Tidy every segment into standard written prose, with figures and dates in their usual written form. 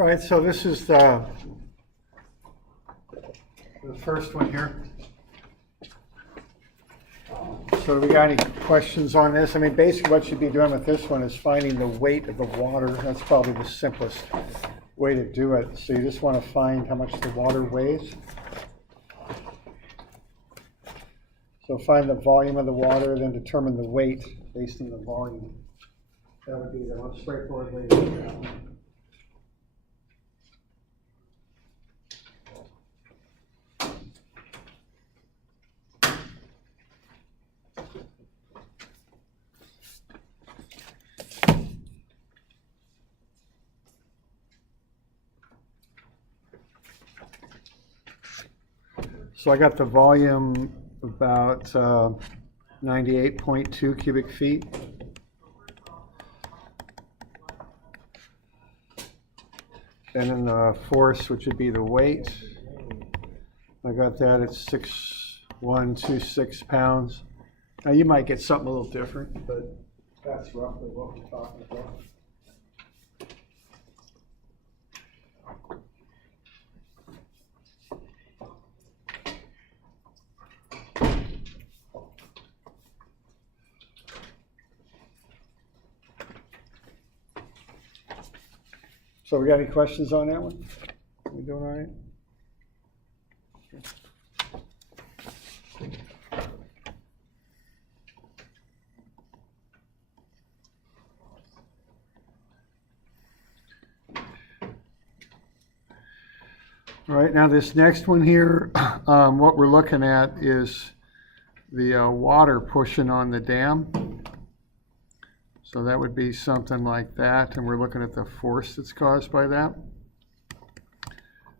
All right, so this is the first one here. So do we got any questions on this? I mean, basically what you'd be doing with this one is finding the weight of the water. That's probably the simplest way to do it. So you just want to find how much the water weighs. So find the volume of the water, then determine the weight based on the volume. That would be the most straightforward way to do that. So I got the volume about 98.2 cubic feet. And then the force, which would be the weight, I got that at 6,126 pounds. Now you might get something a little different, but that's roughly what we're talking about. So we got any questions on that one? We doing all right? All right, now this next one here, what we're looking at is the water pushing on the dam. So that would be something like that, and we're looking at the force that's caused by that.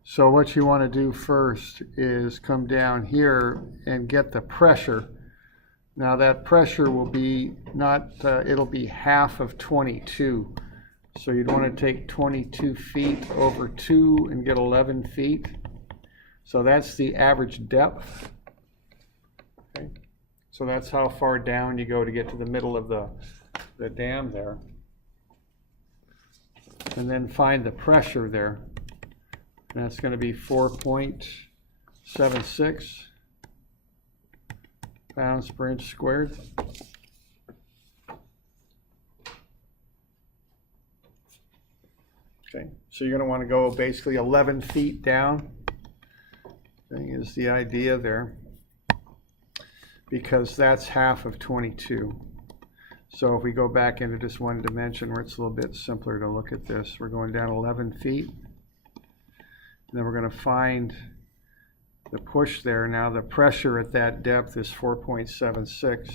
So what you want to do first is come down here and get the pressure. Now that pressure will be it'll be half of 22. So you'd want to take 22 feet over 2 and get 11 feet. So that's the average depth. Okay. So that's how far down you go to get to the middle of the dam there. And then find the pressure there. And that's going to be 4.76 pounds per inch squared. Okay, so you're going to want to go basically 11 feet down. Is the idea there, because that's half of 22. So if we go back into just one dimension where it's a little bit simpler to look at this, we're going down 11 feet. And then we're going to find the push there. Now the pressure at that depth is 4.76.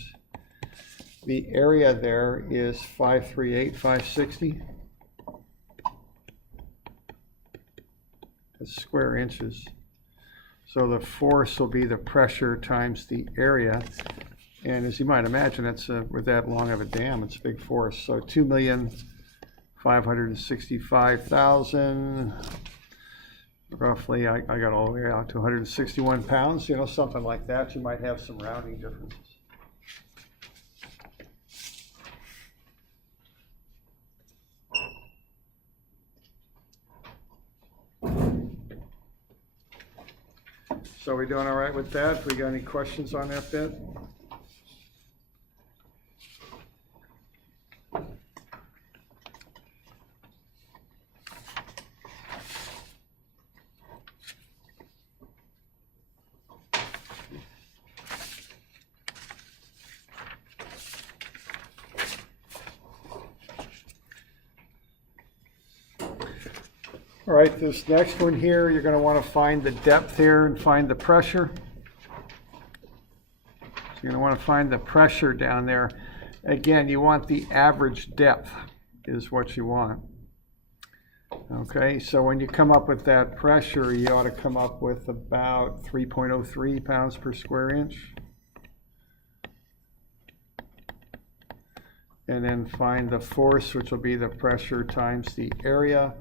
The area there is 538,560. That's square inches. So the force will be the pressure times the area. And as you might imagine, it's with that long of a dam, it's a big force. So 2,565,000, roughly, I got all the way out to 161 pounds, something like that. You might have some rounding differences. So are we doing all right with that? We got any questions on that bit? All right, this next one here, you're going to want to find the depth here and find the pressure. So you're going to want to find the pressure down there. Again, you want the average depth is what you want. Okay, so when you come up with that pressure, you ought to come up with about 3.03 pounds per square inch. And then find the force, which will be the pressure times the area.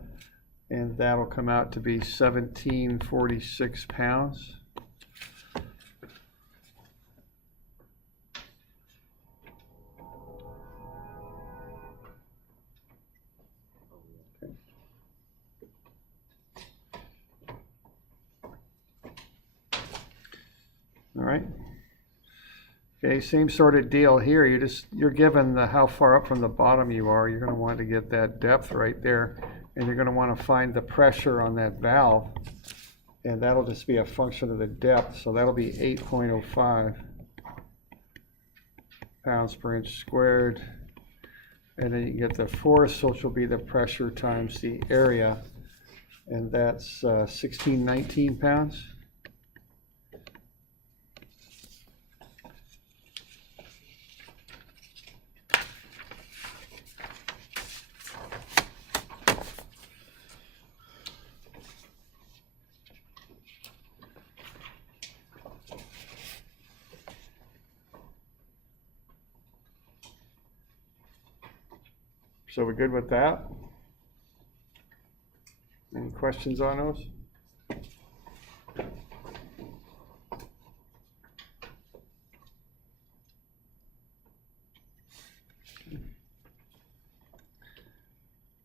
And that'll come out to be 1,746 pounds. Okay. right? Okay, same sort of deal here. You're given how far up from the bottom you are. You're going to want to get that depth right there, and you're going to want to find the pressure on that valve, and that'll just be a function of the depth. So that'll be 8.05 pounds per inch squared, and then you get the force, which will be the pressure times the area, and that's 1619 pounds. So we're good with that? Any questions on those?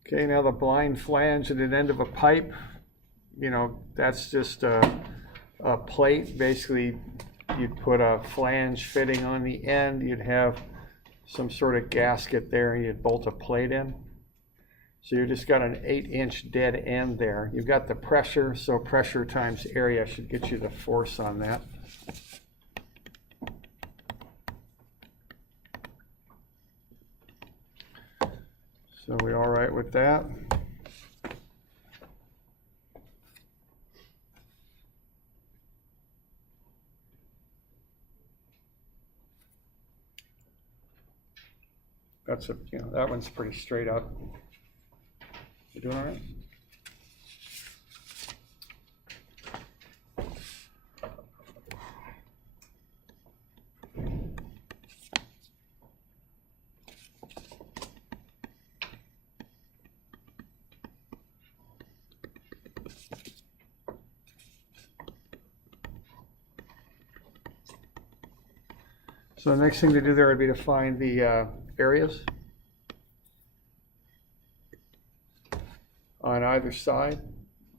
Okay, now the blind flange at an end of a pipe, that's just a plate. Basically, you'd put a flange fitting on the end, you'd have some sort of gasket there, and you'd bolt a plate in. So you just got an 8-inch dead end there. You've got the pressure, so pressure times area should get you the force on that. So we all right with that? That one's pretty straight up. You doing all right? So the next thing to do there would be to find the areas on either side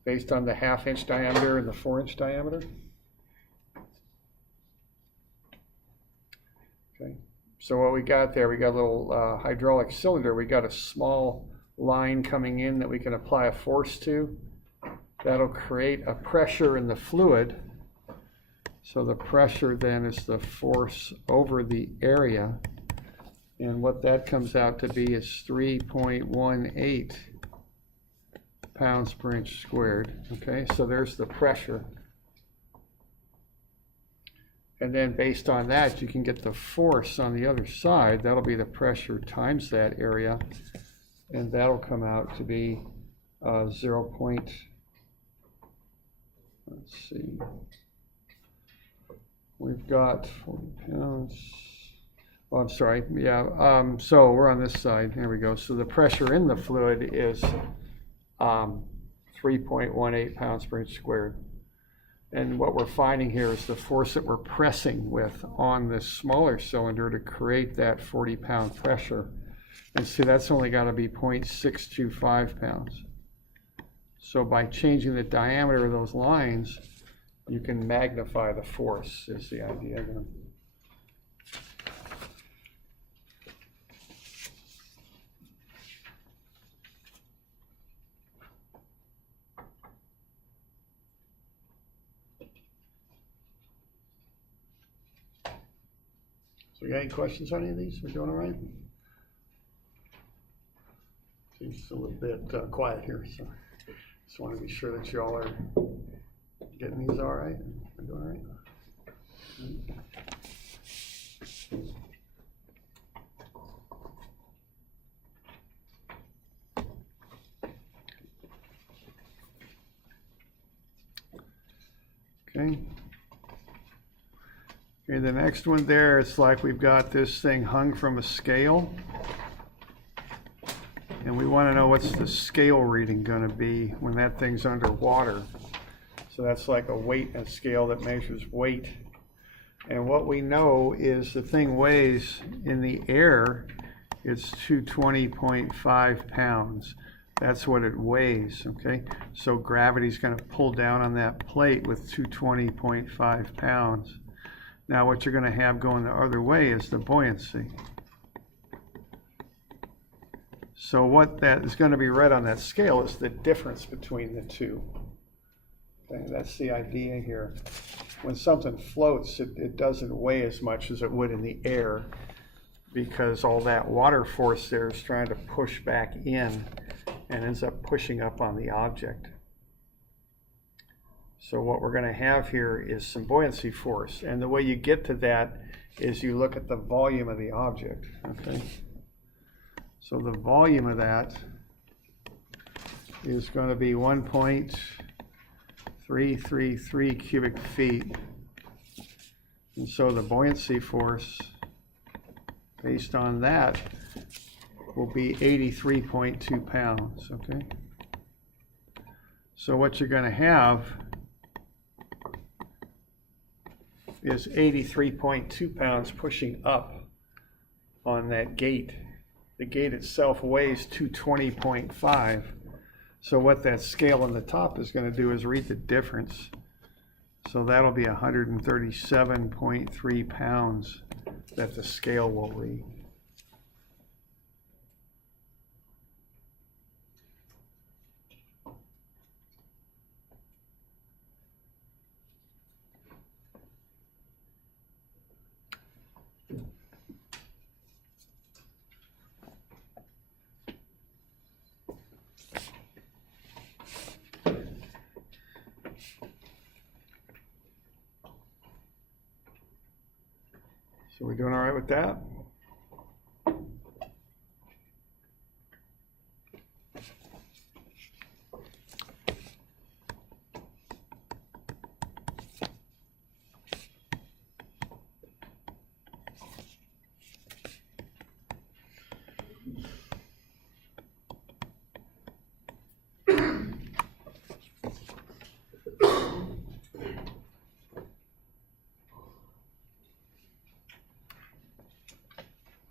based on the 1/2-inch diameter and the 4-inch diameter. Okay, so what we got there, we got a little hydraulic cylinder. We got a small line coming in that we can apply a force to. That'll create a pressure in the fluid. So the pressure then is the force over the area. And what that comes out to be is 3.18 pounds per inch squared. Okay, so there's the pressure. And then based on that, you can get the force on the other side. That'll be the pressure times that area. And that'll come out to be 0. Let's see. We've got 40 pounds. Oh, I'm sorry. Yeah. So we're on this side. There we go. So the pressure in the fluid is 3.18 pounds per inch squared. And what we're finding here is the force that we're pressing with on this smaller cylinder to create that 40-pound pressure. And see, that's only got to be 0.625 pounds. So by changing the diameter of those lines, you can magnify the force, is the idea here. So you got any questions on any of these? We're doing all right? Seems a little bit quiet here, so just want to be sure that you all are getting these all right. We're doing all right? Okay. Okay, the next one there, it's like we've got this thing hung from a scale. And we want to know what's the scale reading going to be when that thing's underwater. So that's like a weight and scale that measures weight. And what we know is the thing weighs in the air, it's 220.5 pounds. That's what it weighs, okay? So gravity's going to pull down on that plate with 220.5 pounds. Now what you're going to have going the other way is the buoyancy. So what that is going to be read on that scale is the difference between the two. Okay, that's the idea here. When something floats, it doesn't weigh as much as it would in the air because all that water force there is trying to push back in and ends up pushing up on the object. So what we're going to have here is some buoyancy force. And the way you get to that is you look at the volume of the object. Okay. So the volume of that is going to be 1.333 cubic feet. And so the buoyancy force based on that will be 83.2 pounds, okay? So what you're going to have is 83.2 pounds pushing up on that gate. The gate itself weighs 220.5. So what that scale on the top is going to do is read the difference. So that'll be 137.3 pounds that the scale will read. So we're doing all right with that?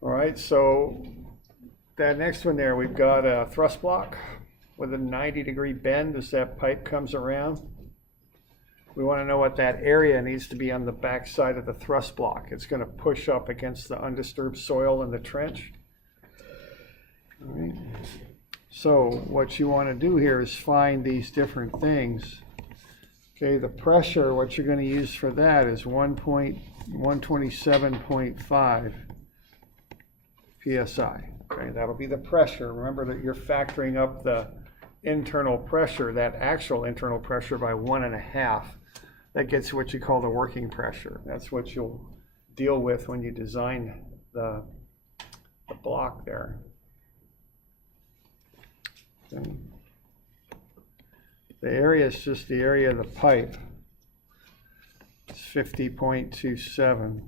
All right, so that next one there, we've got a thrust block with a 90-degree bend as that pipe comes around. We want to know what that area needs to be on the back side of the thrust block. It's going to push up against the undisturbed soil in the trench. All right. So what you want to do here is find these different things. Okay, the pressure, what you're going to use for that is 127.5 psi. Okay, that'll be the pressure. Remember that you're factoring up the internal pressure, that actual internal pressure, by 1.5. That gets what you call the working pressure. That's what you'll deal with when you design the block there. Okay. The area is just the area of the pipe. It's 50.27.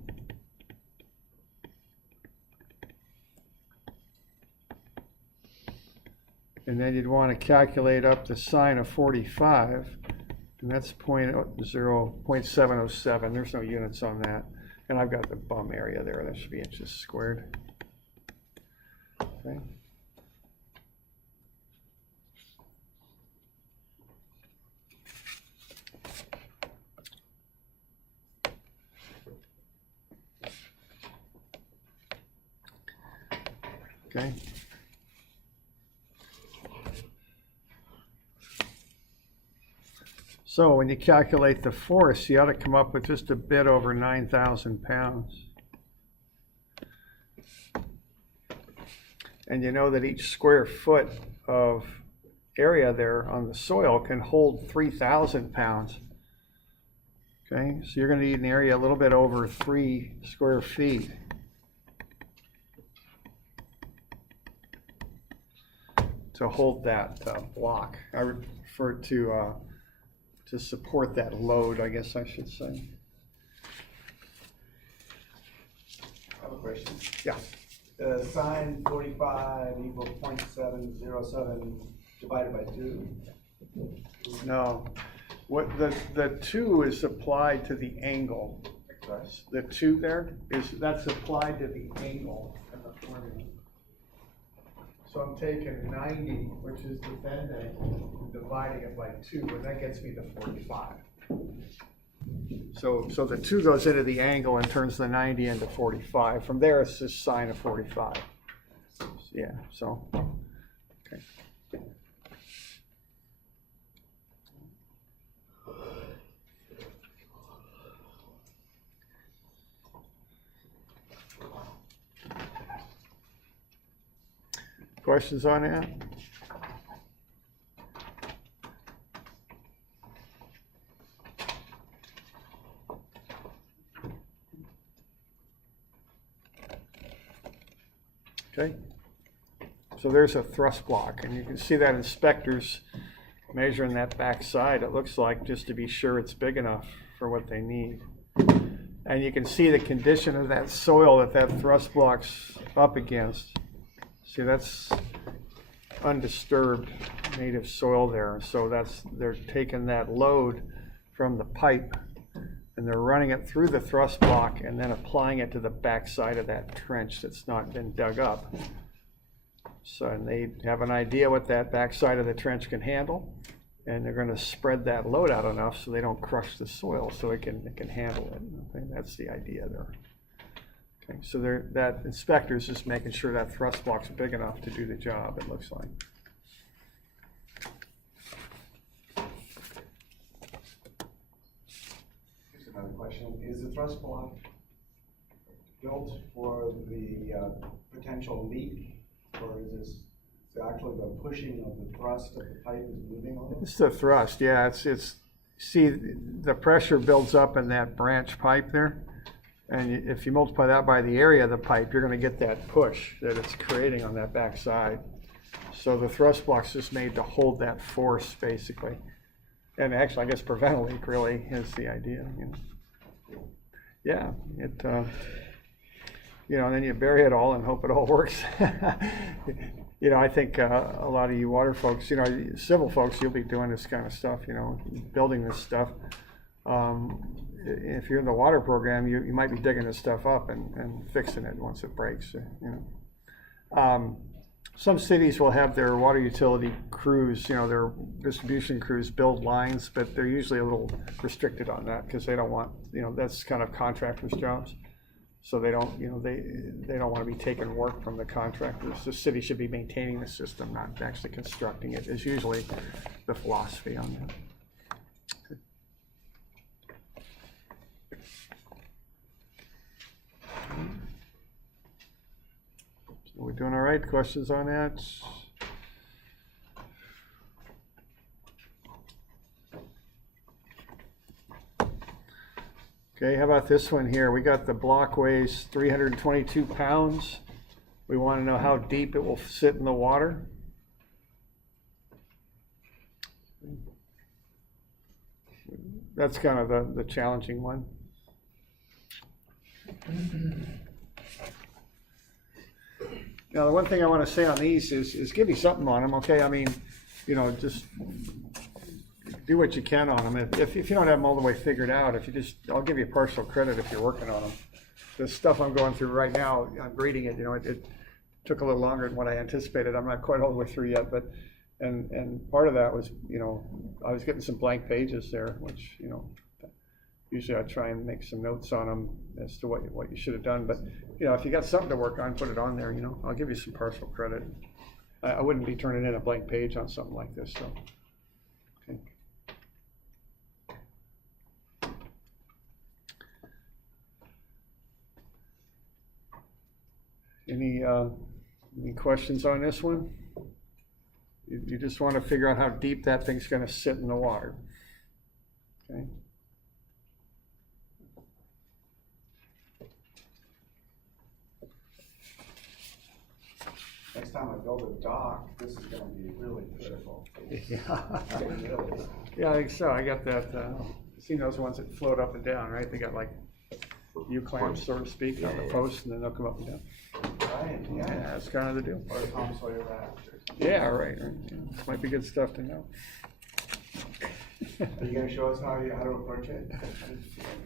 And then you'd want to calculate up the sine of 45, and that's 0.707. There's no units on that. And I've got the bum area there. That should be inches squared. Okay. Okay. So when you calculate the force, you ought to come up with just a bit over 9,000 pounds. And you know that each square foot of area there on the soil can hold 3,000 pounds. Okay, so you're going to need an area a little bit over 3 square feet. To hold that block. I refer to support that load, I guess I should say. I have a question. Yeah. Sine 45 equals 0.707 divided by 2. No. What the 2 is applied to the angle. Sorry. The 2 there that's applied to the angle in the formula. So I'm taking 90, which is the bend angle, and dividing it by 2, and that gets me to 45. So the 2 goes into the angle and turns the 90 into 45. From there, it's just sine of 45. Yeah, so, okay. Questions on that? Okay, so there's a thrust block, and you can see that inspectors measuring that back side, it looks like, just to be sure it's big enough for what they need. And you can see the condition of that soil that thrust block's up against. See, that's undisturbed native soil there, so they're taking that load from the pipe and they're running it through the thrust block and then applying it to the back side of that trench that's not been dug up. So, and they have an idea what that back side of the trench can handle, and they're going to spread that load out enough so they don't crush the soil, so it can handle it. Okay, that's the idea there. Okay, so that inspector's just making sure that thrust block's big enough to do the job, it looks like. Here's another question. Is the thrust block built for the potential leak, or is this actually the pushing of the thrust of the pipe is moving on it? It's the thrust, yeah. It's see, the pressure builds up in that branch pipe there. And if you multiply that by the area of the pipe, you're going to get that push that it's creating on that back side. So the thrust block's just made to hold that force, basically. And actually, I guess prevent a leak really is the idea. You know. Yeah, it, you know, and then you bury it all and hope it all works. You know, I think a lot of you water folks, you know, civil folks, you'll be doing this kind of stuff, you know, building this stuff. If you're in the water program, you might be digging this stuff up and fixing it once it breaks, you know. Some cities will have their water utility crews, you know, their distribution crews build lines, but they're usually a little restricted on that because they don't want, you know, that's kind of contractors' jobs. So they don't, you know, they don't want to be taking work from the contractors. The city should be maintaining the system, not actually constructing it, is usually the philosophy on that. So we're doing all right. Questions on that? Okay, how about this one here? We got the block weighs 322 pounds. We want to know how deep it will sit in the water. That's kind of the challenging one. Now, the one thing I want to say on these is give me something on them, okay? I mean, you know, just do what you can on them. If you don't have them all the way figured out, I'll give you partial credit if you're working on them. The stuff I'm going through right now, I'm reading it, you know, it took a little longer than what I anticipated. I'm not quite all the way through yet, but, and part of that was, you know, I was getting some blank pages there, which, you know, usually I try and make some notes on them as to what you should have done. But, you know, if you got something to work on, put it on there, you know. I'll give you some partial credit. I wouldn't be turning in a blank page on something like this, so. Okay. Any questions on this one? You just want to figure out how deep that thing's going to sit in the water. Okay. Next time I build a dock, this is going to be really critical. Yeah. Yeah, I think so. I got that. Seen those ones that float up and down, right? They got like U-clamps, so to speak, on the post, and then they'll come up and down. Right, yeah. Yeah, that's kind of the deal. Or a Tom Sawyer raft. Yeah, right. Yeah. Might be good stuff to know. Are you going to show us how to approach it?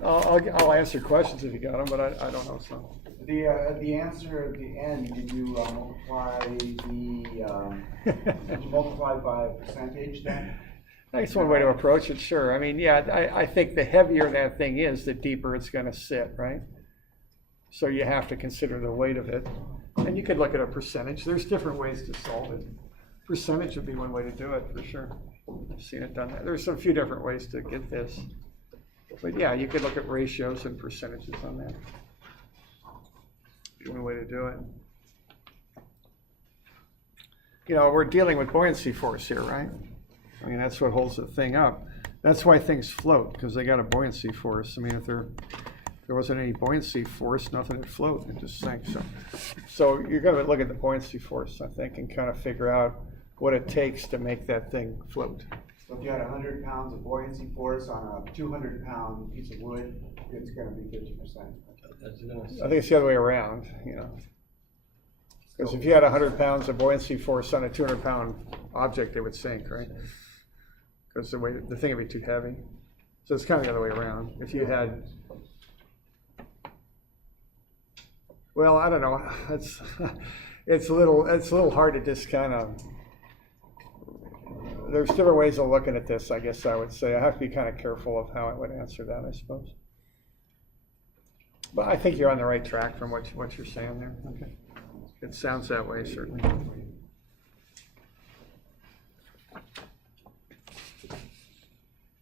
I'll answer questions if you got them, but I don't know some. The answer at the end, did you multiply by a percentage then? That's one way to approach it, sure. I mean, yeah, I think the heavier that thing is, the deeper it's gonna sit, right? So you have to consider the weight of it. And you could look at a percentage. There's different ways to solve it. Percentage would be one way to do it, for sure. I've seen it done. There's a few different ways to get this. But yeah, you could look at ratios and percentages on that. One way to do it. You know, we're dealing with buoyancy force here, right? I mean, that's what holds the thing up. That's why things float, because they got a buoyancy force. I mean, if there wasn't any buoyancy force, nothing would float, it just sinks. So you're going to look at the buoyancy force, I think, and kind of figure out what it takes to make that thing float. So if you had 100 pounds of buoyancy force on a 200-pound piece of wood, it's going to be 50%. I think it's the other way around, you know. Because if you had 100 pounds of buoyancy force on a 200-pound object, it would sink, right? Because the thing would be too heavy. So it's kind of the other way around. If you had, well, I don't know. It's a little hard to just kind of. There's different ways of looking at this, I guess I would say. I have to be kind of careful of how I would answer that, I suppose. But I think you're on the right track from what you're saying there. Okay. It sounds that way, certainly.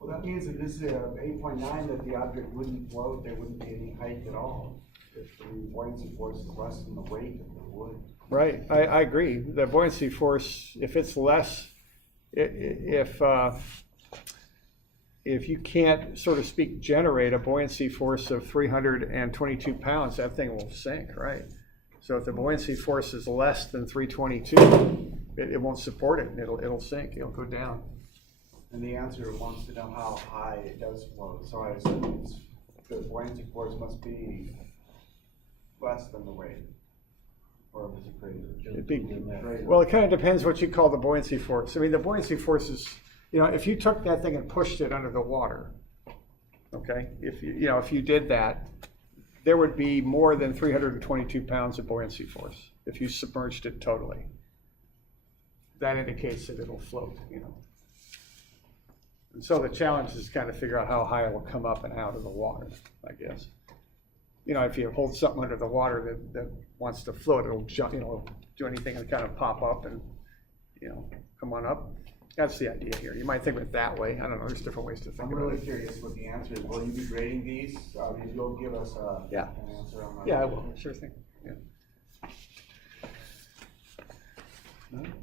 Well, that means that this is 8.9 that the object wouldn't float, there wouldn't be any height at all if the buoyancy force is less than the weight of the wood. Right, I agree. The buoyancy force, if it's less, if you can't, so to speak, generate a buoyancy force of 322 pounds, that thing will sink, right? So if the buoyancy force is less than 322, it won't support it. It'll sink. It'll go down. And the answer wants to know how high it does float. So I assume the buoyancy force must be less than the weight, or was it greater? Well, it kind of depends what you call the buoyancy force. I mean, the buoyancy force is, you know, if you took that thing and pushed it under the water, okay, if you did that, there would be more than 322 pounds of buoyancy force if you submerged it totally. That indicates that it'll float, you know. And so the challenge is kind of figure out how high it will come up and out of the water, I guess. You know, if you hold something under the water that wants to float, it'll jump, you know, do anything and kind of pop up and, you know, come on up. That's the idea here. You might think of it that way. I don't know. There's different ways to think I'm about it. I'm really curious what the answer is. Will you be grading these? You'll give us an answer on that? Yeah, I will. Sure thing. Yeah.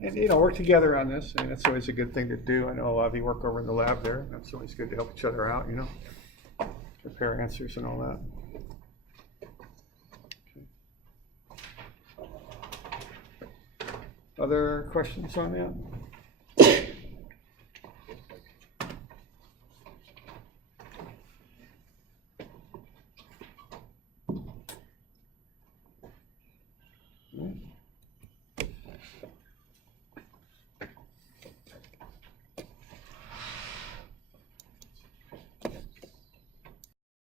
And, you know, work together on this. I mean, that's always a good thing to do. I know a lot of you work over in the lab there. That's always good to help each other out, you know, prepare answers and all that. Okay. Other questions on that?